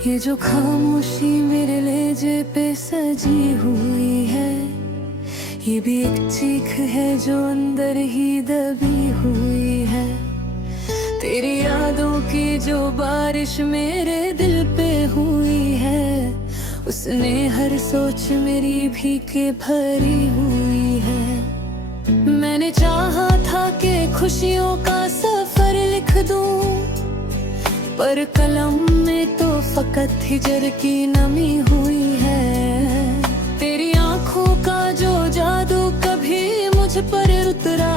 ये जो खामोशी मेरे लहजे पे सजी हुई है, ये भी एक चीख है जो अंदर ही दबी हुई है। तेरी यादों की जो बारिश मेरे दिल पे हुई है, उसने हर सोच मेरी भी के भरी हुई है। मैंने चाहा था कि खुशियों का सफर लिख दूं, पर कलम में तो फकत हिजर की नमी हुई है। तेरी आंखों का जो जादू कभी मुझ पर उतरा,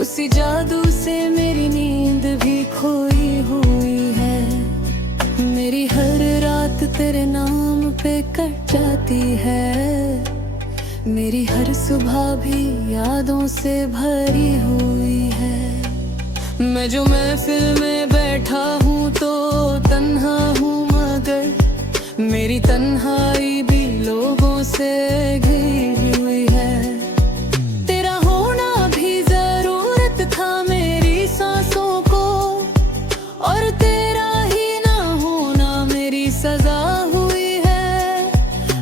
उसी जादू से मेरी नींद भी खोई हुई है। मेरी हर रात तेरे नाम पे कट जाती है, मेरी हर सुबह भी यादों से भरी हुई है। मैं जो महफिल में बैठा हूँ तो तन्हा हूँ, मगर मेरी तन्हाई भी लोगों से घिरी हुई है। तेरा होना भी जरूरत था मेरी सांसों को, और तेरा ही ना होना मेरी सजा हुई है।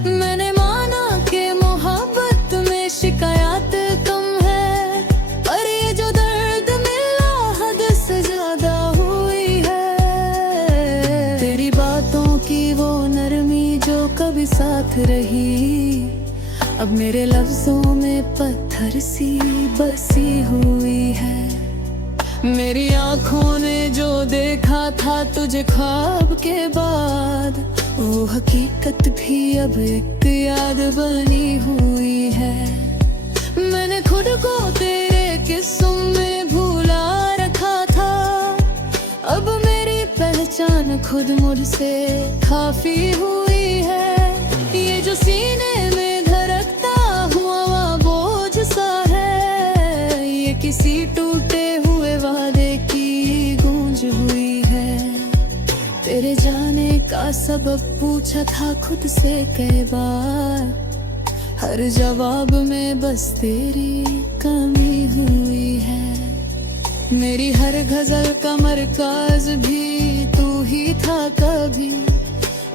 मैंने माना कि मोहब्बत में शिकायत कम है, पर ये जो दर्द मिला हद से ज्यादा हुई है। तेरी बातों की वो नरमी जो कभी साथ रही, अब मेरे लफ्जों में पत्थर सी बसी हुई है। मेरी आंखों ने जो देखा था तुझे ख्वाब के बाद, वो हकीकत भी अब एक याद बनी हुई है। मैंने खुद को तेरे किस्सों में भूला रखा था, अब मेरी पहचान खुद मुझसे काफी हुई है। ये जो सीने में धड़कता हुआ बोझ सा है, ये किसी टूटे हुए वादे की गूंज हुई है। तेरे जाने का सबब पूछा था खुद से कई बार, हर जवाब में बस तेरी कमी हुई है। मेरी हर गजल का मरकज भी तू ही था कभी,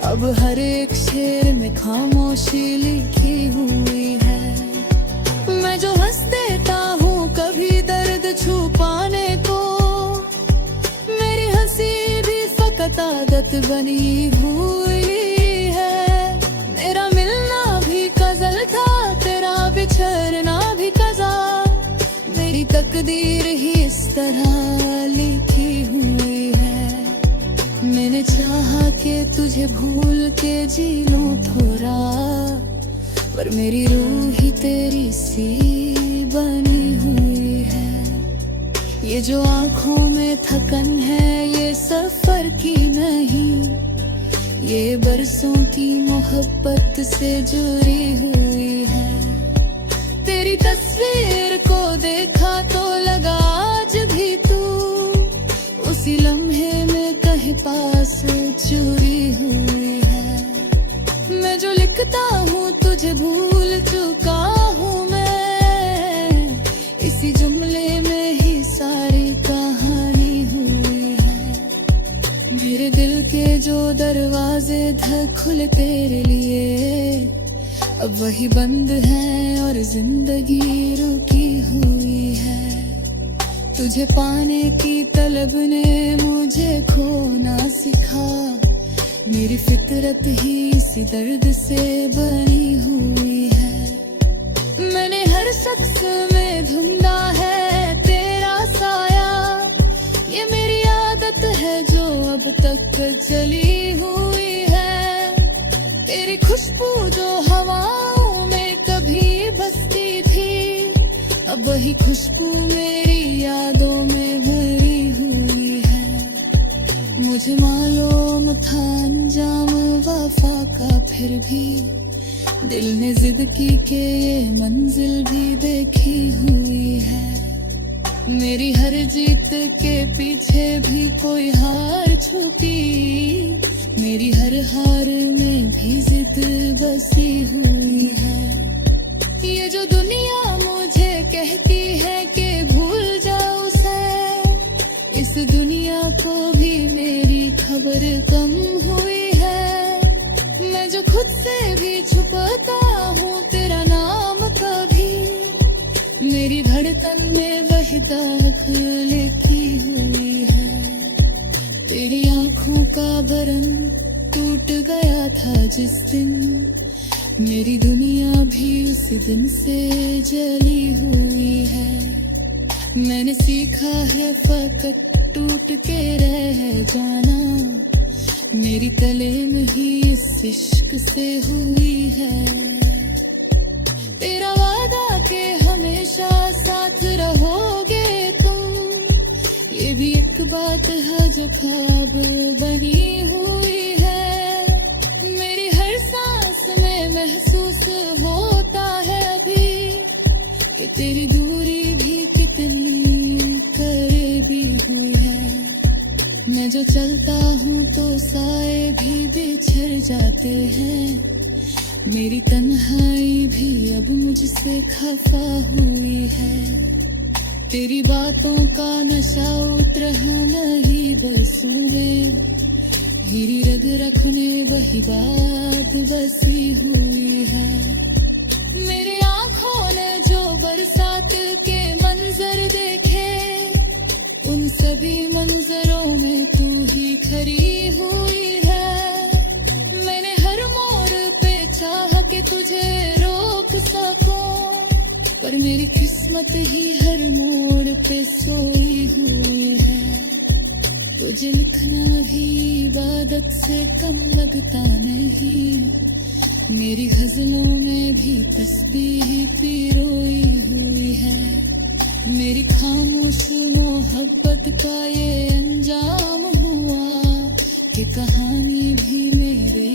अब हर एक शेर में खामोशी लिखी हुई है। मैं जो हंस देता हूँ कभी दर्द छुपाने को, मेरी हंसी भी फकत आदत बनी हुई है। मेरा मिलना भी गजल था, तेरा बिछड़ना भी कज़ा, मेरी तकदीर ही इस तरह लिखी हुई है। मैंने चाहा कि तुझे भूल के जी लूं थोड़ा, पर मेरी रूह ही तेरी सी बनी हुई है। ये जो आंखों में थकन है ये सफर की नहीं, ये बरसों की मोहब्बत से जुड़ी हुई है। तेरी तस्वीर को देखा तो लगा आज भी तू उसी लम्हे में कहीं पास चूरी हुई है। मैं जो लिखता हूँ तुझे भूल चुका हूँ मैं, इसी जुमले में ही सारी कहानी हुई है। मेरे दिल के जो दरवाजे खुले तेरे लिए, अब वही बंद हैं और जिंदगी रुकी हुई है। तुझे पाने की तलब ने मुझे खोना सिखा, मेरी फितरत ही इसी दर्द से बनी हुई है। मैंने हर शख्स में ढूंढा है तेरा साया, ये मेरी आदत है जो अब तक चली हुई है। तेरी खुशबू जो हवाओं में कभी बसती थी, अब वही खुशबू मेरी यादों में भरी हुई है। मुझे मालूम था अंजाम वफा का, फिर भी दिल ने जिद की कि ये मंजिल भी देखी हुई है। मेरी हर जीत के पीछे भी कोई हार छुपी, मेरी हर हार में भी जिद बसी हुई है। ये जो दुनिया मुझे कहती है कि भूल जाओ उसे, इस दुनिया को भी मेरी खबर और कम हुई है। मैं जो खुद से भी छुपाता हूँ तेरा नाम कभी, मेरी धड़कन में वही दाग लिखी हुई है। तेरी आंखों का भरम टूट गया था जिस दिन, मेरी दुनिया भी उसी दिन से जली हुई है। मैंने सीखा है फकत टूट के रह जाना, मेरी तलीम ही इस इश्क से हुई है। तेरा वादा के हमेशा साथ रहोगे तुम, ये भी एक बात है जो ख्वाब बनी हुई है। मेरी हर सांस में महसूस होता है अभी कि तेरी दूरी भी कितनी करीबी हुई है। मैं जो चलता हूँ तो साए भी बिछड़ जाते हैं, मेरी तन्हाई भी अब मुझसे खफा हुई है। तेरी बातों का नशा उतर नहीं बरसों में, हीरी रग रखने वही बात बसी हुई है। मेरी आंखों ने जो बरसात के मंजर देखे, उन सभी मंजरों में तू ही खरी हुई है। मैंने हर मोड़ पे चाहा कि तुझे रोक सकूं, पर मेरी किस्मत ही हर मोड़ पे सोई हुई है। तुझे लिखना भी इबादत से कम लगता नहीं, मेरी गजलों में भी तस्बीह पिरोई हुई है। मेरी खामोश मोहब्बत का ये अंजाम हुआ कि कहानी भी मेरे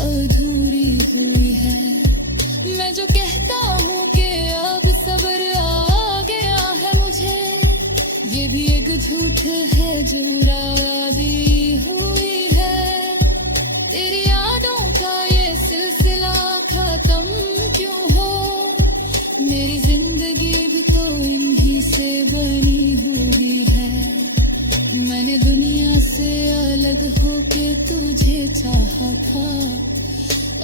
अधूरी हुई है। मैं जो कहता हूँ कि अब सब्र आ गया है मुझे, ये भी एक झूठ है जो रावी हुई है। तेरी यादों का ये सिलसिला खत्म क्यों हो, मेरी जिंदगी भी तो इन्हीं से बनी हुई है। मैंने दुनिया से अलग होके तुझे चाहा था,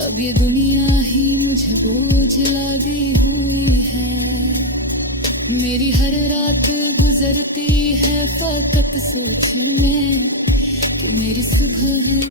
अब ये दुनिया ही मुझे बोझ लादी हुई है। मेरी हर रात गुजरती है फकत सोच में कि मेरी सुबह